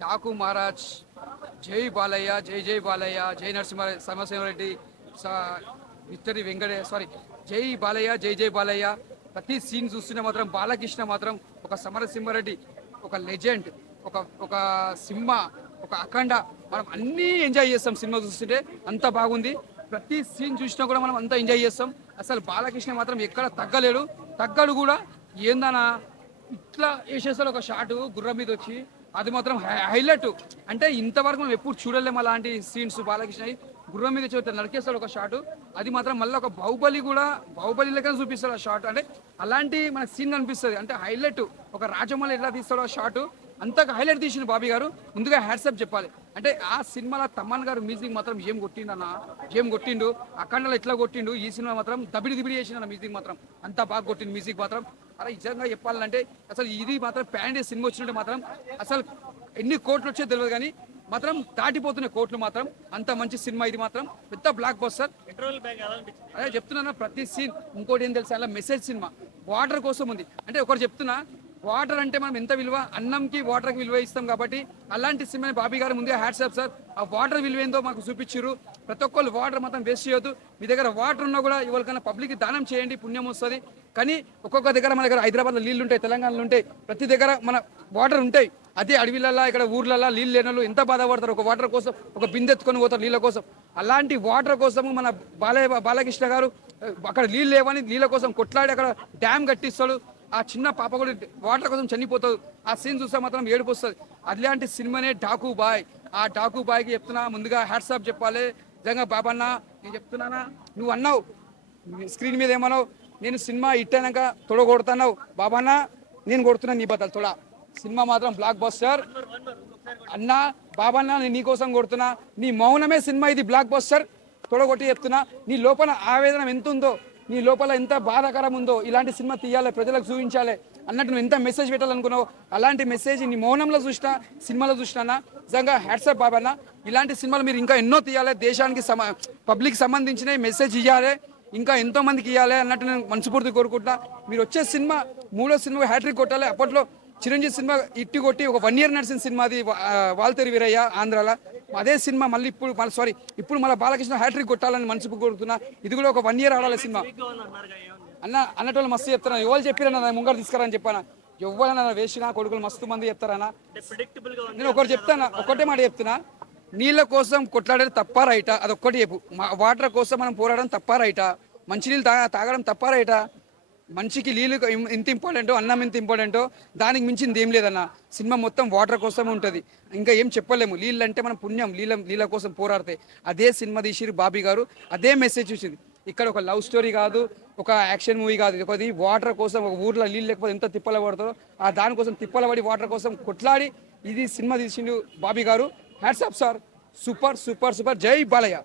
ఠాకు మహారాజ్, జై బాలయ్య, జై జై బాలయ్య, జై నరసింహ సమరసింహారెడ్డి, మిస్టరీ వెంకటే సారీ, జై బాలయ్య, జై జై బాలయ్య. ప్రతి సీన్ చూస్తుంటే మాత్రం బాలకృష్ణ మాత్రం ఒక సమరసింహారెడ్డి, ఒక లెజెండ్, ఒక ఒక సింహ, ఒక అఖండ. మనం అన్నీ ఎంజాయ్ చేస్తాం సినిమా చూస్తుంటే, అంత బాగుంది. ప్రతి సీన్ చూసినా కూడా మనం అంతా ఎంజాయ్ చేస్తాం. అసలు బాలకృష్ణ మాత్రం ఎక్కడ తగ్గలేడు, తగ్గడు కూడా. ఏందన్నా ఇట్లా వేసేస్తారు ఒక షాట్ గుర్రం మీద వచ్చి, అది మాత్రం హైలైట్. అంటే ఇంతవరకు మనం ఎప్పుడు చూడలేము అలాంటి సీన్స్. బాలకృష్ణ గుర్రం మీద వచ్చి నరికేస్తాడు ఒక షాట్, అది మాత్రం మళ్ళీ ఒక బాహుబలి కూడా, బాహుబలి లెక్క చూపిస్తాడు ఆ షాట్. అంటే అలాంటి మనకు సీన్ కనిపిస్తుంది, అంటే హైలైట్. ఒక రాజమౌళి ఎట్లా తీస్తాడో ఆ షాట్, అంతగా హైలైట్ తీసిండు బాబీ గారు. ముందుగా హ్యాట్సప్ చెప్పాలి. అంటే ఆ సినిమాలో తమన్ గారు మ్యూజిక్ మాత్రం ఏం కొట్టిండన్న, ఏం కొట్టిండు. అఖండలో ఎట్లా కొట్టిండు, ఈ సినిమా మాత్రం దబిడి దిబిడి చేసిన మ్యూజిక్ మాత్రం అంత బాగా కొట్టింది మ్యూజిక్ మాత్రం. అలా నిజంగా చెప్పాలంటే అసలు ఇది మాత్రం ప్యాండే సినిమా వచ్చినట్టు మాత్రం అసలు ఎన్ని కోట్లు వచ్చే తెలియదు కానీ మాత్రం దాటిపోతున్నాయి కోట్లు మాత్రం. అంత మంచి సినిమా ఇది మాత్రం, పెద్ద బ్లాక్ బస్టర్. అదే చెప్తున్నా ప్రతి సీన్. ఇంకోటి ఏం తెలుసా, అలా మెసేజ్ సినిమా వాటర్ కోసం ఉంది. అంటే ఒకటి చెప్తున్నా, వాటర్ అంటే మనం ఎంత విలువ, అన్నంకి వాటర్కి విలువ ఇస్తాం కాబట్టి అలాంటి సినిమాని బాబీ గారు ముందే హ్యాట్సాప్ సార్. ఆ వాటర్ విలువ ఏందో మాకు చూపించారు. ప్రతి ఒక్కళ్ళు వాటర్ మాత్రం వేస్ట్ చేయొద్దు. మీ దగ్గర వాటర్ ఉన్నా కూడా ఎవరికైనా పబ్లిక్ దానం చేయండి, పుణ్యం వస్తుంది. కానీ ఒక్కొక్క దగ్గర మన దగ్గర హైదరాబాద్లో నీళ్ళు ఉంటాయి, తెలంగాణలో ఉంటాయి, ప్రతి దగ్గర మన వాటర్ ఉంటాయి. అదే అడవిలల్లో ఇక్కడ ఊర్లల్లో నీళ్ళు లేని వాళ్ళు ఎంత బాధపడతారు, ఒక వాటర్ కోసం ఒక బిందె ఎత్తుకొని పోతారు నీళ్ళ కోసం. అలాంటి వాటర్ కోసము మన బాలకృష్ణ గారు అక్కడ నీళ్ళు లేవని నీళ్ళ కోసం కొట్లాడి అక్కడ డ్యామ్ కట్టిస్తాడు. ఆ చిన్న పాప కూడా వాటర్ కోసం చనిపోతుంది. ఆ సీన్ చూస్తే మాత్రం ఏడుపు వస్తుంది. అట్లాంటి సినిమానే ఠాకు బాయ్. ఆ ఠాకు బాయ్కి చెప్తున్నా ముందుగా హ్యాట్సాప్ చెప్పాలి. నిజంగా బాబన్న నేను చెప్తున్నానా, నువ్వు అన్నావు స్క్రీన్ మీద ఏమన్నావు, నేను సినిమా హిట్ అయినాక తొడ కొడుతున్నావు బాబన్న, నేను కొడుతున్నాను నీ బద్దలు తొడ. సినిమా మాత్రం బ్లాక్ బస్టర్ అన్నా. బాబన్న నేను నీకోసం కొడుతున్నా, నీ మౌనమే సినిమా ఇది బ్లాక్ బస్టర్. తొడగొట్టి చెప్తున్నా, నీ లోపల ఆవేదన ఎంత ఉందో, నీ లోపల ఎంత బాధాకరం ఉందో, ఇలాంటి సినిమా తీయాలి, ప్రజలకు చూపించాలి అన్నట్టు నువ్వు ఎంత మెసేజ్ పెట్టాలనుకున్నావు, అలాంటి మెసేజ్ నీ మౌనంలో చూసినా, సినిమాలో చూసినా. నిజంగా హ్యాట్సాప్ బాబన్న. ఇలాంటి సినిమాలు మీరు ఇంకా ఎన్నో తీయాలి, దేశానికి పబ్లిక్ సంబంధించిన మెసేజ్ ఇవ్వాలి, ఇంకా ఎంతో మందికి ఇవ్వాలి అన్నట్టు నేను మనస్ఫూర్తి కోరుకుంటున్నా. మీరు వచ్చే సినిమా మూడో సినిమా హ్యాట్రిక్ కొట్టాలి. అప్పట్లో చిరంజీవి సినిమా ఇట్టి కొట్టి ఒక 1 year నడిచిన సినిమా అది, వాల్తేరు వీరయ్య ఆంధ్రాలో. అదే సినిమా మళ్ళీ ఇప్పుడు మళ్ళీ బాలకృష్ణ హ్యాట్రిక్ కొట్టాలని మనసు కోరుతున్నా. ఇది కూడా ఒక 1 year ఆడాలి సినిమా అన్నట్టు మస్తు చెప్తాను. ఎవరు చెప్పారన్నా ముంగడు తీసుకురని చెప్పాను, ఎవరన్నా వేసిన కొడుకులు మస్తు మంది చెప్తారన్నా. నేను ఒకటి చెప్తాను, ఒకటే మాట చెప్తున్నా, నీళ్ళ కోసం కొట్లాడేది తప్ప రైటా, అదొక్కటి చెప్పు. వాటర్ కోసం మనం పోరాడడం తప్ప రైటా, మంచినీళ్ళు తాగడం తప్ప రైటా. మనిషికి నీళ్ళు ఎంత ఇంపార్టెంటో, అన్నం ఎంత ఇంపార్టెంటో, దానికి మించింది ఏం లేదన్న. సినిమా మొత్తం వాటర్ కోసమే ఉంటుంది, ఇంకా ఏం చెప్పలేము. నీళ్ళు అంటే మనం పుణ్యం, నీళ్ళ కోసం పోరాడితే. అదే సినిమా తీసిరు బాబీ గారు, అదే మెసేజ్ చూసింది. ఇక్కడ ఒక లవ్ స్టోరీ కాదు, ఒక యాక్షన్ మూవీ కాదు, ఒకది వాటర్ కోసం. ఒక ఊర్లో నీళ్ళు లేకపోతే ఎంత తిప్పల పడతారో, ఆ దానికోసం తిప్పలబడి వాటర్ కోసం కొట్లాడి ఇది సినిమా తీసిండు బాబీ గారు. Hats off sir, super super super. జై బాలయ్య.